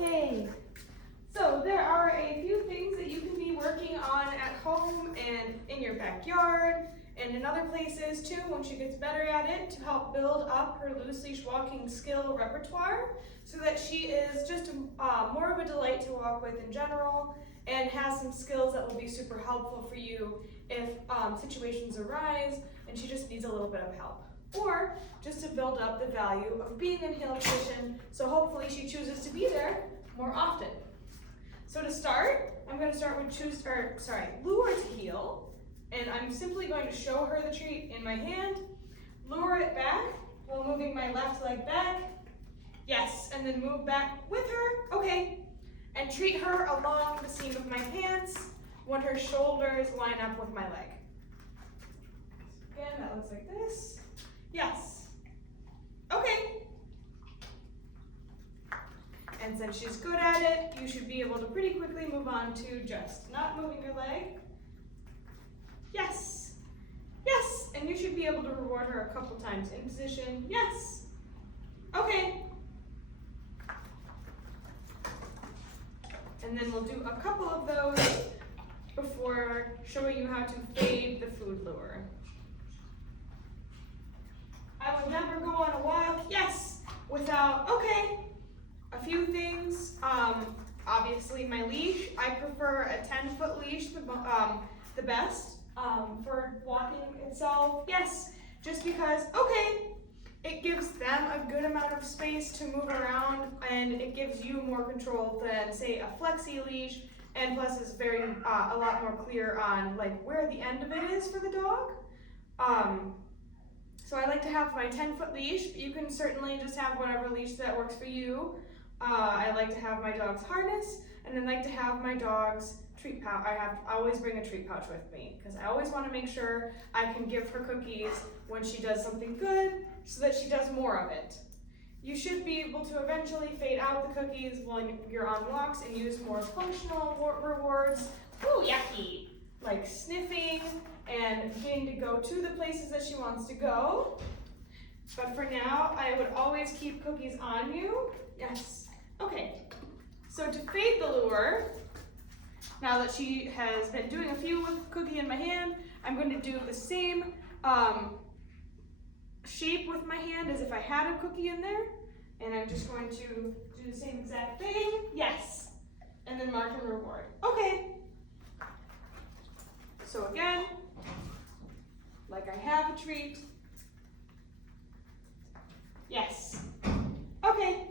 Okay, so there are a few things that you can be working on at home and in your backyard and in other places too when she gets better at it to help build up her loose leash walking skill repertoire so that she is just more of a delight to walk with in general and has some skills that will be super helpful for you if situations arise and she just needs a little bit of help. Or just to build up the value of being in heel position, so hopefully she chooses to be there more often. So to start, I'm going to start with lure to heel, and I'm simply going to show her the treat in my hand, lure it back while moving my left leg back, yes, and then move back with her, okay, and treat her along the seam of my pants when her shoulders line up with my leg. Again, that looks like this. Yes. Okay. And since she's good at it, you should be able to pretty quickly move on to just not moving your leg. Yes. Yes. And you should be able to reward her a couple times in position. Yes. Okay. And then we'll do a couple of those before showing you how to fade the food lure. I would never go on a walk, yes, without, okay, a few things. Obviously my leash, I prefer a 10-foot leash the best for walking itself, yes, just because, okay, it gives them a good amount of space to move around and it gives you more control than say a flexi leash, and plus it's very, a lot more clear on like where the end of it is for the dog. So I like to have my 10-foot leash, but you can certainly just have whatever leash that works for you. I like to have my dog's harness, and I like to have my dog's treat pouch. I always bring a treat pouch with me, because I always want to make sure I can give her cookies when she does something good, so that she does more of it. You should be able to eventually fade out the cookies while you're on walks and use more functional rewards. Ooh, yucky! Like sniffing and getting to go to the places that she wants to go. But for now, I would always keep cookies on you. Yes. Okay. So to fade the lure, now that she has been doing a few with cookie in my hand, I'm going to do the same shape with my hand as if I had a cookie in there. And I'm just going to do the same exact thing. Yes. And then mark and reward. Okay. So again, like I have a treat. Yes. Okay.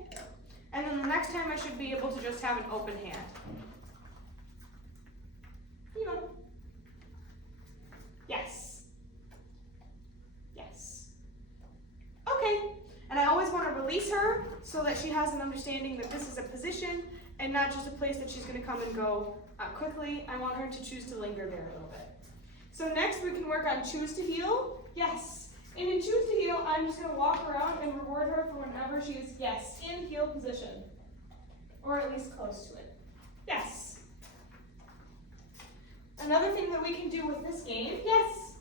And then the next time I should be able to just have an open hand. Here you go. Yes. Yes. Okay. And I always want to release her so that she has an understanding that this is a position and not just a place that she's going to come and go quickly. I want her to choose to linger there a little bit. So next we can work on choose to heel. Yes. And in choose to heel, I'm just going to walk around and reward her for whenever she is, yes, in heel position. Or at least close to it. Yes. Another thing that we can do with this game, yes,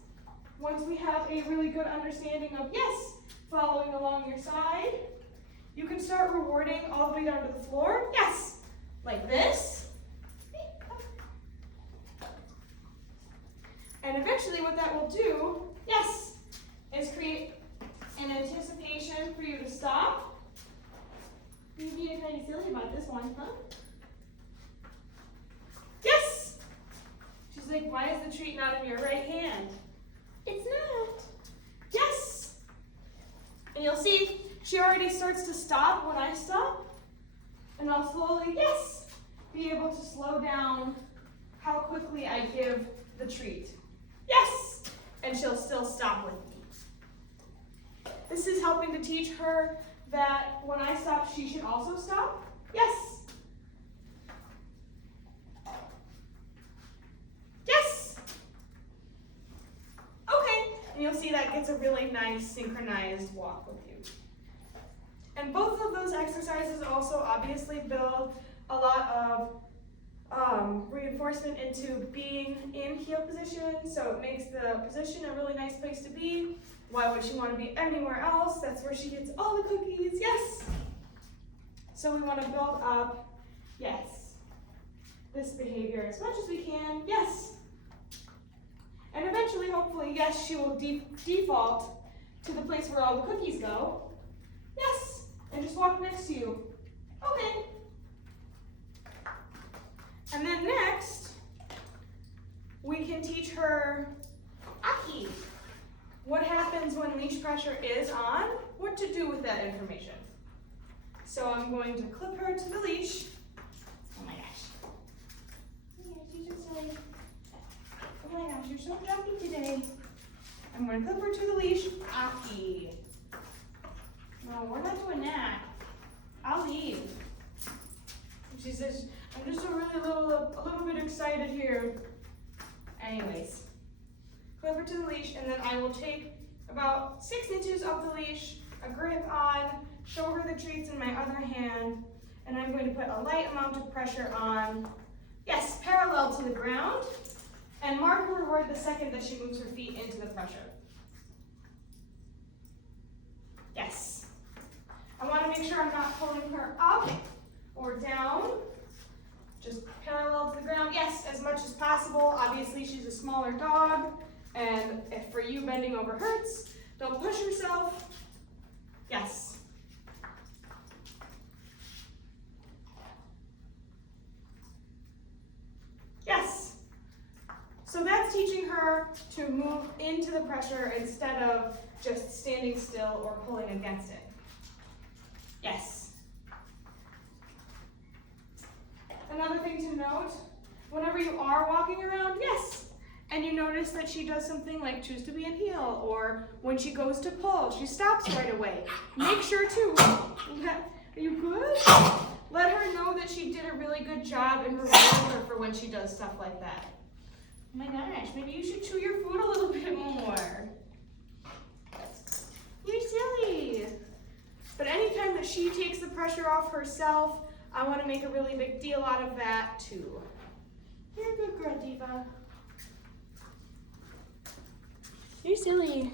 once we have a really good understanding of, yes, following along your side, you can start rewarding all the way down to the floor. Yes. Like this. And eventually what that will do, yes, is create an anticipation for you to stop. You're being kind of silly about this one, huh? Yes! She's like, why is the treat not in your right hand? It's not. Yes! And you'll see, she already starts to stop when I stop. And I'll slowly, yes, be able to slow down how quickly I give the treat. Yes! And she'll still stop with me. This is helping to teach her that when I stop, she should also stop. Yes! Yes! Okay, and you'll see that gets a really nice synchronized walk with you. And both of those exercises also obviously build a lot of reinforcement into being in heel position, so it makes the position a really nice place to be. Why would she want to be anywhere else? That's where she gets all the cookies, yes! So we want to build up Yes. This behavior as much as we can. Yes. And eventually, hopefully, yes, she will default to the place where all the cookies go. Yes. And just walk next to you. Okay. And then next, we can teach her Aki. What happens when leash pressure is on? What to do with that information. So I'm going to clip her to the leash. Oh my gosh. Oh my gosh, you're so silly. Oh my gosh, you're so jumpy today. I'm going to clip her to the leash. Aki. No, we're not doing that. I'll leave. She says, I'm just a little bit excited here. Anyways, clip her to the leash, and then I will take about 6 inches of the leash, a grip on, show her the treats in my other hand, and I'm going to put a light amount of pressure on, yes, parallel to the ground, and mark her reward the second that she moves her feet into the pressure. Yes. I want to make sure I'm not pulling her up or down. Just parallel to the ground. Yes, as much as possible. Obviously, she's a smaller dog, and if for you bending over hurts, don't push yourself. Yes. Yes. So that's teaching her to move into the pressure instead of just standing still or pulling against it. Yes. Another thing to note, whenever you are walking around, yes, and you notice that she does something like choose to be in heel, or when she goes to pull, she stops right away. Make sure to, are you good? Let her know that she did a really good job and reward her for when she does stuff like that. Oh my gosh, maybe you should chew your food a little bit more. You're silly. But anytime that she takes the pressure off herself, I want to make a really big deal out of that too. You're a good girl, Diva. You're silly.